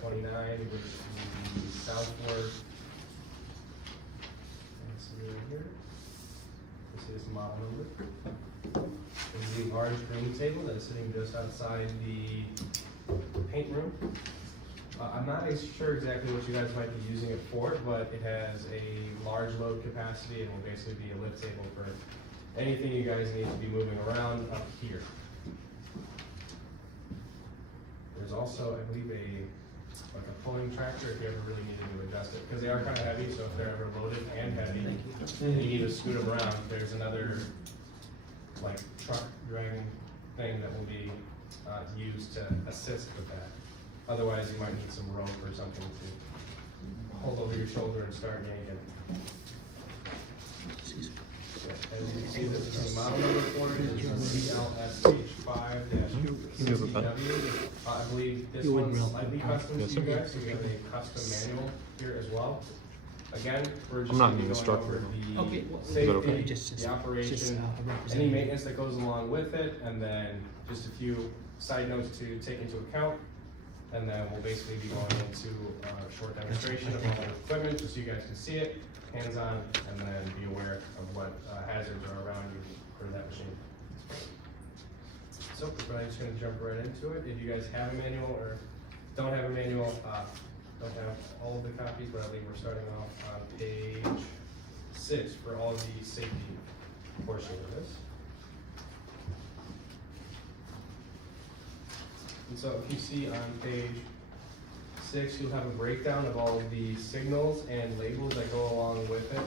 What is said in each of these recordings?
CR-29 with the southward. Let's see right here. This is model number. This is the large green table that is sitting just outside the paint room. I'm not sure exactly what you guys might be using it for, but it has a large load capacity and will basically be a lift table for anything you guys need to be moving around up here. There's also, I believe, like a pulling tractor if you ever really needed to adjust it, because they are kind of heavy, so if they're ever loaded and heavy, and you need to scoot them around, there's another like truck dragging thing that will be used to assist with that. Otherwise, you might need some rope or something to hold over your shoulder and start yanking. As you can see, this is the model number for it. It's CLSH5-2CW. I believe this one's slightly custom to you guys, so we have a custom manual here as well. Again, we're just going over the safety, the operation, any maintenance that goes along with it, and then just a few side notes to take into account. And then we'll basically be going into a short demonstration of all the equipment just so you guys can see it, hands-on, and then be aware of what hazards are around you for that machine. So I'm just going to jump right into it. If you guys have a manual or don't have a manual, don't have all of the copies, but I think we're starting off on page 6 for all of the safety portion of this. And so if you see on page 6, you'll have a breakdown of all of the signals and labels that go along with it.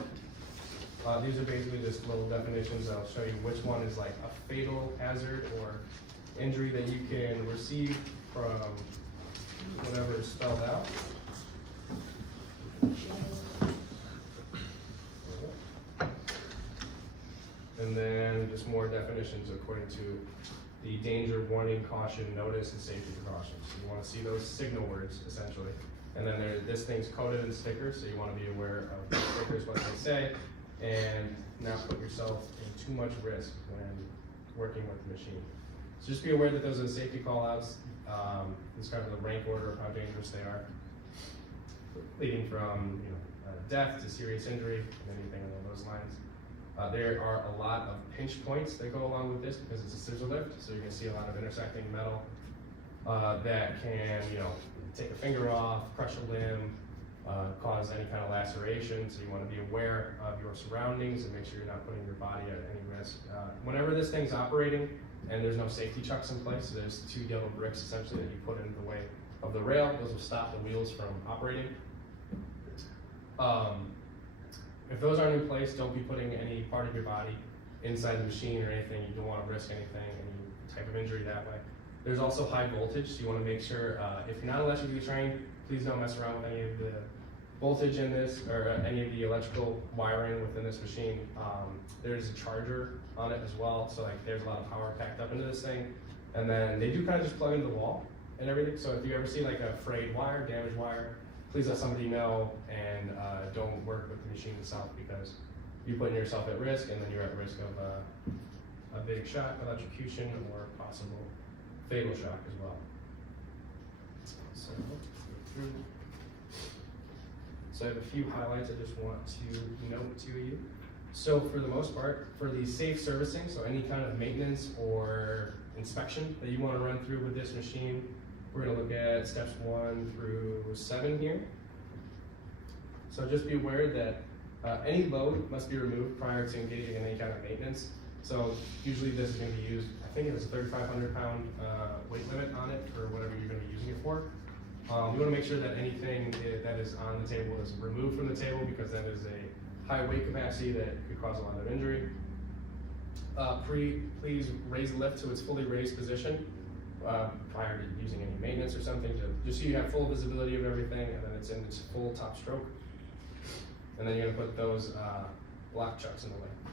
These are basically just little definitions. I'll show you which one is like a fatal hazard or injury that you can receive from whatever is spelled out. And then just more definitions according to the danger, warning, caution, notice, and safety precautions. So you want to see those signal words, essentially. And then this thing's coded in stickers, so you want to be aware of the stickers, what they say, and not put yourself in too much risk when working with the machine. So just be aware that those are the safety call-outs. It's kind of the rank order of how dangerous they are, leading from death to serious injury, and anything along those lines. There are a lot of pinch points that go along with this because it's a scissor lift, so you're going to see a lot of intersecting metal that can, take a finger off, crush a limb, cause any kind of laceration. So you want to be aware of your surroundings and make sure you're not putting your body at any risk. Whenever this thing's operating and there's no safety chucks in place, so there's 2 yellow bricks essentially that you put in the way of the rail. Those will stop the wheels from operating. If those aren't in place, don't be putting any part of your body inside the machine or anything. You don't want to risk anything, any type of injury that way. There's also high voltage, so you want to make sure, if you're not electrically trained, please don't mess around with any of the voltage in this or any of the electrical wiring within this machine. There's a charger on it as well, so there's a lot of power packed up into this thing. And then they do kind of just plug into the wall and everything. So if you ever see like a frayed wire, damaged wire, please let somebody know and don't work with the machine itself, because you're putting yourself at risk, and then you're at risk of a big shock, electrocution, or possible fatal shock as well. So I have a few highlights I just want to note to you. So for the most part, for the safe servicing, so any kind of maintenance or inspection that you want to run through with this machine, we're going to look at steps 1 through 7 here. So just be aware that any load must be removed prior to engaging in any kind of maintenance. So usually this is going to be used, I think it was a 3,500 pound weight limit on it for whatever you're going to be using it for. You want to make sure that anything that is on the table is removed from the table, because that is a high weight capacity that could cause a lot of injury. Please raise the lift to its fully raised position prior to using any maintenance or something, just so you have full visibility of everything, and then it's in its full top stroke. And then you're going to put those block chucks in the way. I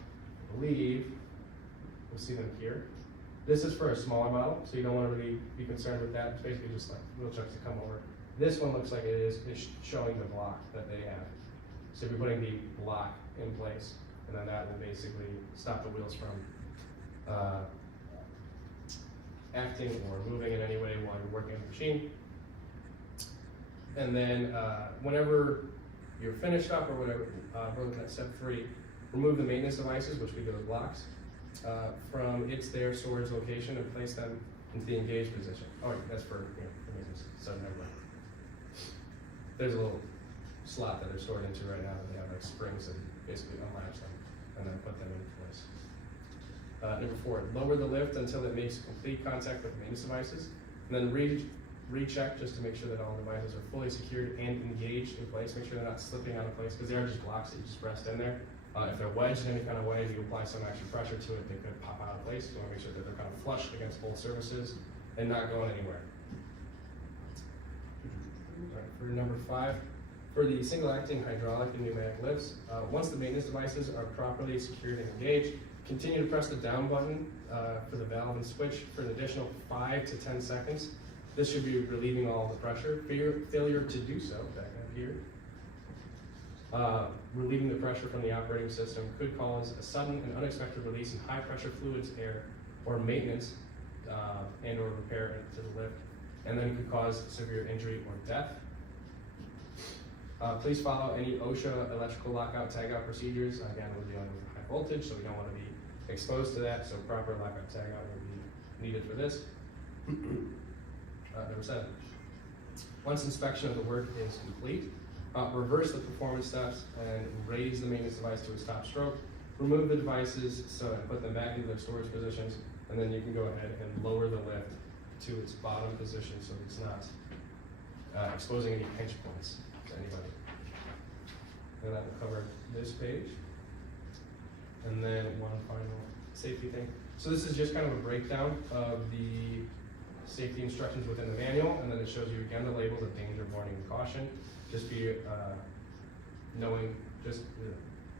believe we'll see them here. This is for a smaller model, so you don't want to really be concerned with that. It's basically just like wheel chucks to come over. This one looks like it is showing the block that they have. So if you're putting the block in place, and then that will basically stop the wheels from acting or moving in any way while you're working on the machine. And then whenever you're finished up or whatever, we're looking at step 3, remove the maintenance devices, which we do with blocks, from their storage location and place them into the engaged position. Oh, wait, that's for the maintenance, so never mind. There's a little slot that they're stored into right now that they have like springs and basically unlatch them and then put them in place. Number 4, lower the lift until it makes complete contact with the maintenance devices, and then recheck just to make sure that all devices are fully secured and engaged in place. Make sure they're not slipping out of place because they are just blocks that you just rest in there. If they're wedged in any kind of way, if you apply some extra pressure to it, they could pop out of place. You want to make sure that they're kind of flush against both surfaces and not going anywhere. For number 5, for the single-acting hydraulic and pneumatic lifts, once the maintenance devices are properly secured and engaged, continue to press the down button for the valve and switch for an additional 5 to 10 seconds. This should be relieving all the pressure. Failure to do so, back up here, relieving the pressure from the operating system could cause a sudden and unexpected release in high-pressure fluids, air, or maintenance and or repair to the lift, and then could cause severe injury or death. Please follow any OSHA electrical lockout tagout procedures. Again, we're dealing with high voltage, so we don't want to be exposed to that, so proper lockout tagout will be needed for this. Number 7, once inspection of the work is complete, reverse the performance steps and raise the maintenance device to its top stroke. Remove the devices and put them back into their storage positions, and then you can go ahead and lower the lift to its bottom position so it's not exposing any pinch points to anybody. And that will cover this page. And then one final safety thing. So this is just kind of a breakdown of the safety instructions within the manual, and then it shows you again the labels of danger, warning, and caution. Just be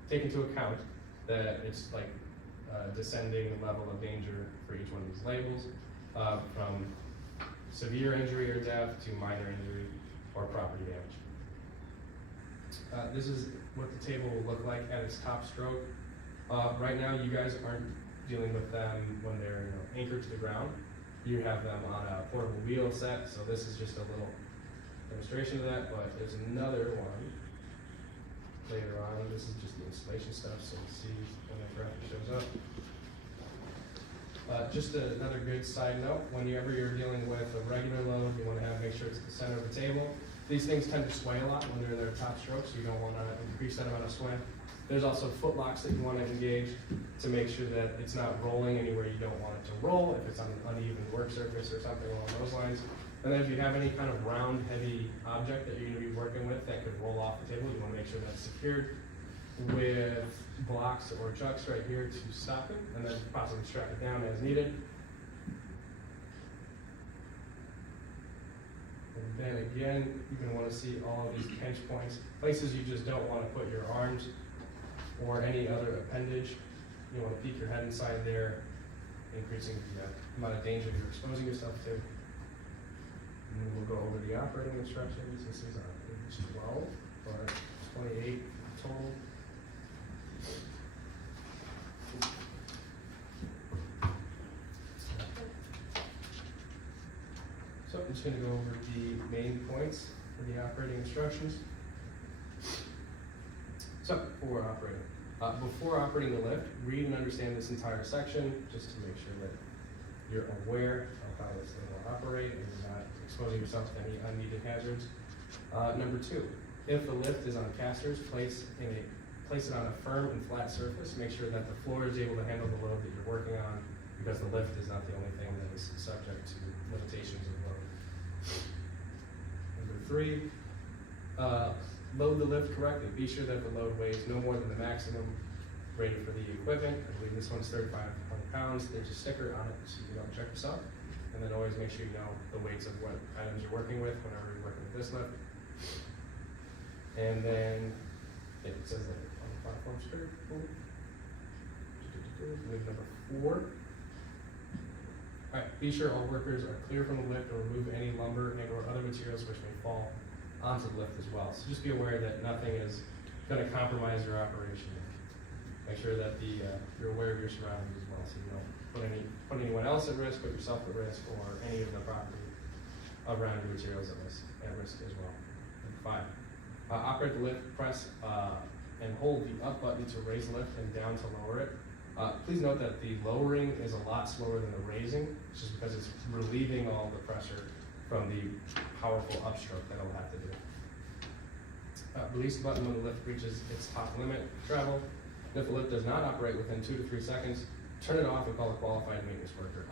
take into account that it's like descending level of danger for each one of these labels, from severe injury or death to minor injury or property damage. This is what the table will look like at its top stroke. Right now, you guys aren't dealing with them when they're anchored to the ground. You have them on a portable wheel set, so this is just a little demonstration of that, but there's another one later on. This is just the installation stuff, so you see when the graphic shows up. Just another good side note, whenever you're dealing with a regular load, you want to make sure it's at the center of the table. These things tend to sway a lot when they're in their top stroke, so you don't want to increase that amount of sway. There's also foot locks that you want to engage to make sure that it's not rolling anywhere you don't want it to roll, if it's on an uneven work surface or something along those lines. And then if you have any kind of round, heavy object that you're going to be working with that could roll off the table, you want to make sure that's secured with blocks or chucks right here to stop it, and then possibly strap it down as needed. And then again, you're going to want to see all of these pinch points, places you just don't want to put your arms or any other appendage. You want to peek your head inside there, increasing the amount of danger you're exposing yourself to. And then we'll go over the operating instructions. This is on page 12 or 28 total. So I'm just going to go over the main points for the operating instructions. So, for operating. Before operating the lift, read and understand this entire section just to make sure that you're aware of how this thing will operate and you're not exposing yourself to any unneeded hazards. Number 2, if the lift is on casters, place it on a firm and flat surface. Make sure that the floor is able to handle the load that you're working on, because the lift is not the only thing that is subject to limitations of load. Number 3, load the lift correctly. Be sure that the load weighs no more than the maximum rated for the equipment. I believe this one's 3,500 pounds. There's a sticker on it so you can check this out. And then always make sure you know the weights of what items you're working with whenever you're working with this lift. And then it says that on the platform sticker. Number 4. Alright, be sure all workers are clear from the lift or remove any lumber and or other materials which may fall onto the lift as well. So just be aware that nothing is going to compromise your operation. Make sure that you're aware of your surroundings as well, so you don't put anyone else at risk, put yourself at risk, or any of the property around your materials at risk as well. 5. Operate the lift, press and hold the up button to raise the lift and down to lower it. Please note that the lowering is a lot slower than the raising, just because it's relieving all the pressure from the powerful upstroke that it'll have to do. Release the button when the lift reaches its top limit travel. If the lift does not operate within 2 to 3 seconds, turn it off and call a qualified maintenance worker.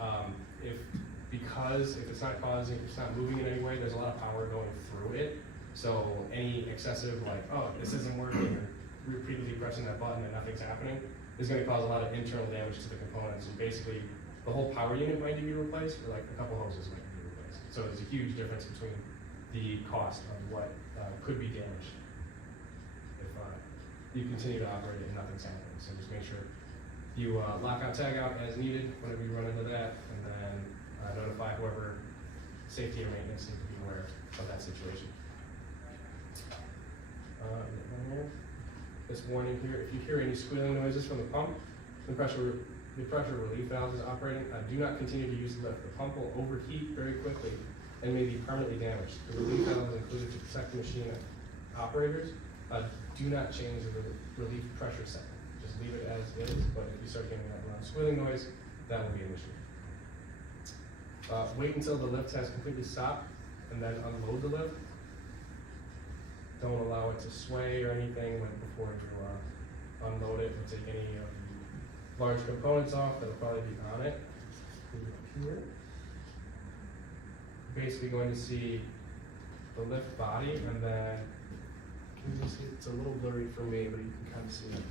Because if it's not moving in any way, there's a lot of power going through it. So any excessive, like, oh, this isn't working, or repeatedly pressing that button and nothing's happening, is going to cause a lot of internal damage to the components. And basically, the whole power unit might need to be replaced, or like a couple hoses might need to be replaced. So there's a huge difference between the cost of what could be damaged if you continue to operate it and nothing's happening. So just make sure you lock out, tag out as needed whenever you run into that, and then notify whoever safety or maintenance need to be aware of that situation. This warning here: if you hear any squealing noises from the pump, the pressure relief valve is operating. Do not continue to use the lift. The pump will overheat very quickly and may be permanently damaged. The relief valve is included to protect the machine operators. Do not change the relief pressure setting. Just leave it as is, but if you start getting that loud squealing noise, that will be an issue. Wait until the lift has completely stopped and then unload the lift. Don't allow it to sway or anything before you unload it or take any of the large components off that'll probably be on it. Here. Basically going to see the lift body, and then can you see, it's a little blurry for me, but you can kind of see it.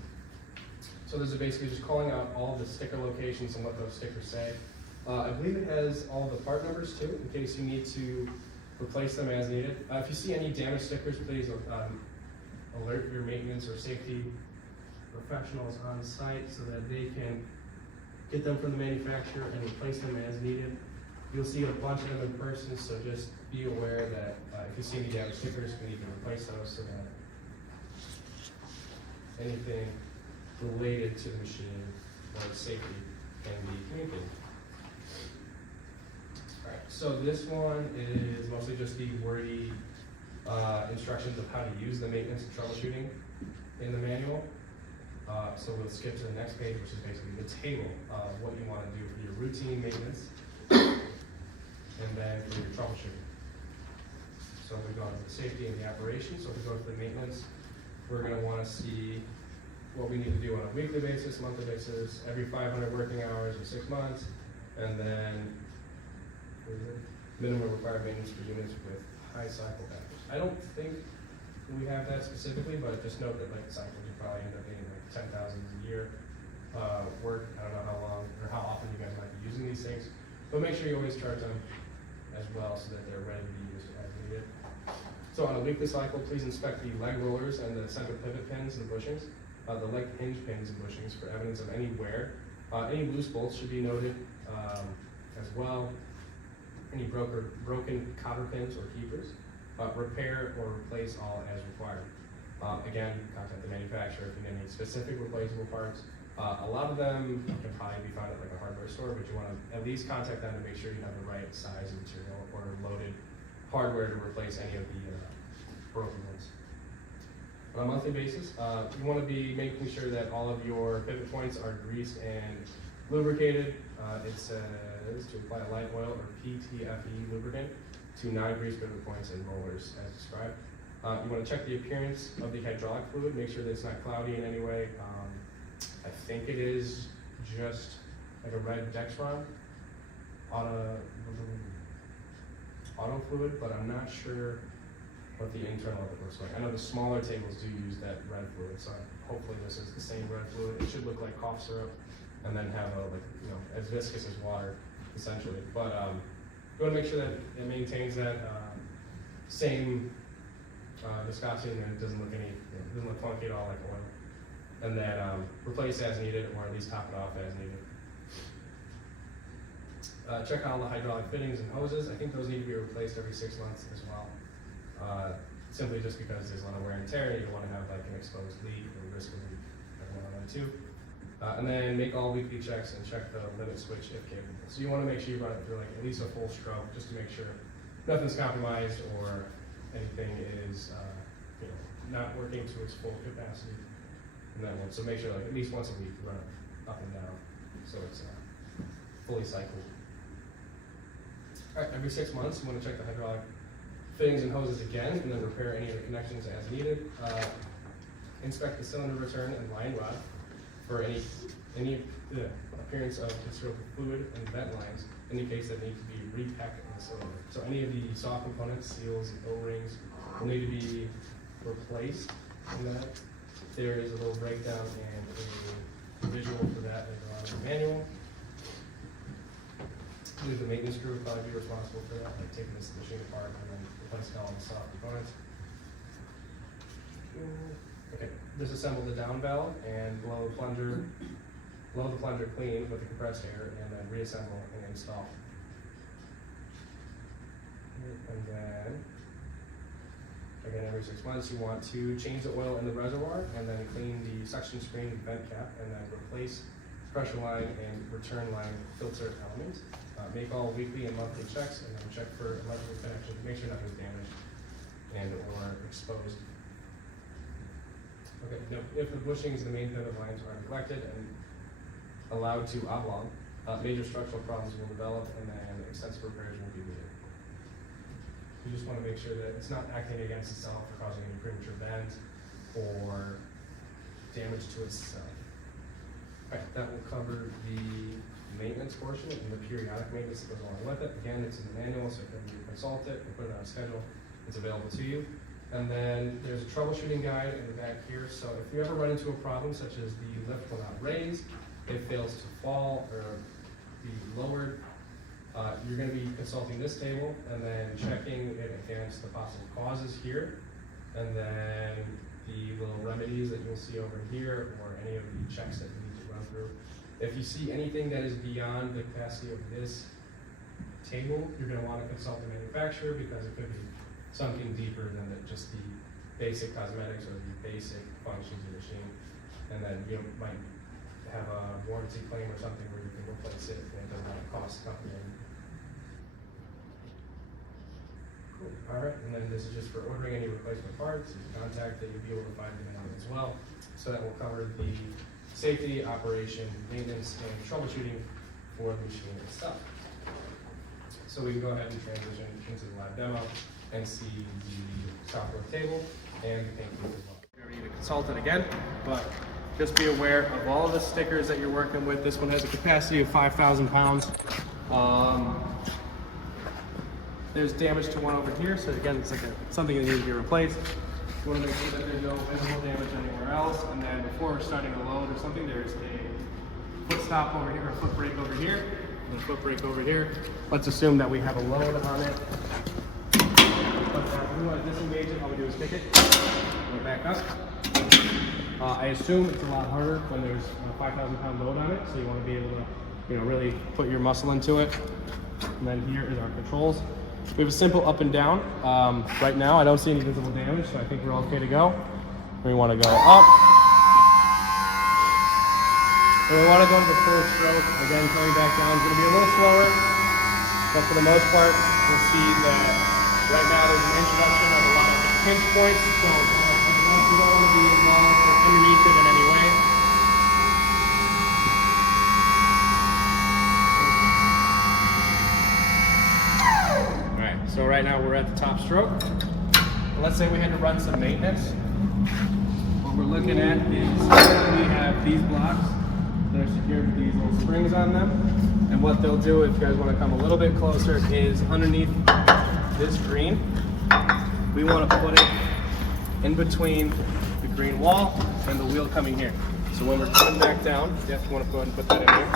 So this is basically just calling out all the sticker locations and what those stickers say. I believe it has all the part numbers too, in case you need to replace them as needed. If you see any damaged stickers, please alert your maintenance or safety professionals on site so that they can get them from the manufacturer and replace them as needed. You'll see a bunch of them in person, so just be aware that if you see any damaged stickers, we need to replace those so that anything related to the machine or its safety can be communicated. Alright, so this one is mostly just the wordy instructions of how to use the maintenance and troubleshooting in the manual. So we'll skip to the next page, which is basically the table of what you want to do for your routine maintenance and then for your troubleshooting. So we go to the safety and the operation. So if we go to the maintenance, we're going to want to see what we need to do on a weekly basis, monthly basis, every 500 working hours or 6 months, and then minimum required maintenance for units with high cycle factors. I don't think we have that specifically, but just note that like cycles will probably end up being like 10,000 a year work. I don't know how long or how often you guys might be using these things, but make sure you always charge them as well so that they're ready to be used as needed. So on a weekly cycle, please inspect the leg rollers and the center pivot pins and bushings, the leg hinge pins and bushings for evidence of any wear. Any loose bolts should be noted as well. Any broken cotter pins or keepers. Repair or replace all as required. Again, contact the manufacturer if you need any specific replaceable parts. A lot of them can probably be found at like a hardware store, but you want to at least contact them to make sure you have the right size of material or loaded hardware to replace any of the broken ones. On a monthly basis, you want to be making sure that all of your pivot points are greased and lubricated. It says to apply a light oil or PTFE lubricant to non-grease pivot points and rollers as described. You want to check the appearance of the hydraulic fluid, make sure that it's not cloudy in any way. I think it is just like a red Dexron auto fluid, but I'm not sure what the internal of it looks like. I know the smaller tables do use that red fluid, so hopefully this is the same red fluid. It should look like cough syrup and then have as viscous as water, essentially. But you want to make sure that it maintains that same viscosity and it doesn't look funky at all like oil. And then replace as needed, or at least top it off as needed. Check all the hydraulic fittings and hoses. I think those need to be replaced every 6 months as well. Simply just because there's a lot of wear and tear, you don't want to have like an exposed leak or risk of leak going on there too. And then make all weekly checks and check the limit switch if capable. So you want to make sure you run it through like at least a full stroke just to make sure nothing's compromised or anything is not working to its full capacity in that one. So make sure like at least once a week run it up and down so it's fully cycled. All right, every 6 months you want to check the hydraulic fittings and hoses again, and then repair any of the connections as needed. Inspect the cylinder return and line rod for any appearance of considerable fluid and vent lines indicates that need to be repacked in the cylinder. So any of the soft components, seals, and O-rings will need to be replaced in that. There is a little breakdown and a visual for that in the manual. The maintenance crew would probably be responsible for that, like taking this machine apart and then replacing all the soft components. Okay, disassemble the down valve and blow the plunger clean with the compressed air, and then reassemble and install. And then, again, every 6 months you want to change the oil in the reservoir and then clean the suction screen and vent cap, and then replace pressure line and return line filter elements. Make all weekly and monthly checks, and then check for electrical connections. Make sure nothing's damaged and or exposed. Okay, now if the bushings and the main pivot lines are neglected and allowed to oblong, major structural problems will develop, and then extensive repairs will be needed. You just want to make sure that it's not acting against itself or causing any premature bends or damage to itself. All right, that will cover the maintenance portion and the periodic maintenance that goes along with it. Again, it's in the manual, so you can consult it and put it on a schedule. It's available to you. And then there's a troubleshooting guide in the back here. So if you ever run into a problem such as the lift will not raise, it fails to fall or be lowered, you're going to be consulting this table and then checking it against the possible causes here, and then the little remedies that you'll see over here, or any of the checks that you need to run through. If you see anything that is beyond the capacity of this table, you're going to want to consult the manufacturer, because it could be something deeper than just the basic cosmetics or the basic functions of the machine. And then you might have a warranty claim or something where you can replace it and it doesn't want to cost the company. Cool. All right, and then this is just for ordering any replacement parts. You can contact that, you'll be able to find them in as well. So that will cover the safety, operation, maintenance, and troubleshooting for the machine itself. So we can go ahead and transition into the live demo and see the software table and the paint booth as well. We're going to consult it again, but just be aware of all of the stickers that you're working with. This one has a capacity of 5,000 pounds. There's damage to one over here, so again, it's like something that needs to be replaced. You want to make sure that there's no visible damage anywhere else. And then before starting a load or something, there's a foot stop over here, or a foot brake over here, and a foot brake over here. Let's assume that we have a load on it. But if we want to disengage it, all we do is kick it, go back up. I assume it's a lot harder when there's a 5,000 pound load on it, so you want to be able to, really put your muscle into it. And then here is our controls. We have a simple up and down. Right now, I don't see any visible damage, so I think we're okay to go. We want to go up. And we want to go to the full stroke. Again, coming back down is going to be a little slower, but for the most part, you'll see that right now there's an introduction of a lot of pinch points, so we don't want to be involved or underneath it in any way. So right now we're at the top stroke. Let's say we had to run some maintenance. What we're looking at is we have these blocks that are secured with these little springs on them. And what they'll do, if you guys want to come a little bit closer, is underneath this green, we want to put it in between the green wall and the wheel coming here. So when we're coming back down, you have to want to go ahead and put that in here.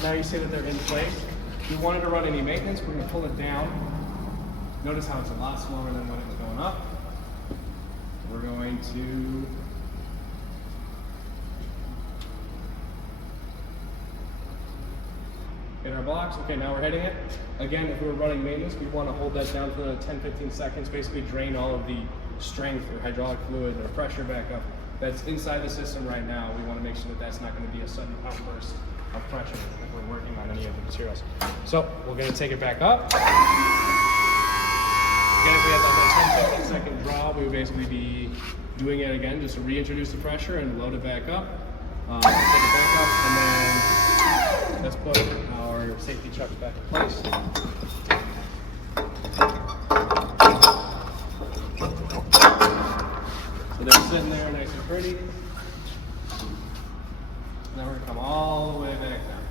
Now you see that they're in place. If we wanted to run any maintenance, we're going to pull it down. Notice how it's a lot slower than when it was going up. We're going to hit our blocks. Okay, now we're hitting it. Again, if we were running maintenance, we want to hold that down for 10-15 seconds, basically drain all of the strength or hydraulic fluid or pressure back up that's inside the system right now. We want to make sure that that's not going to be a sudden outburst of pressure if we're working on any of the materials. So we're going to take it back up. Again, if we had like second draw, we would basically be doing it again just to reintroduce the pressure and load it back up. Take it back up, and then let's put our safety chucks back in place. So they're sitting there nice and pretty. Now we're going to come all the way back down.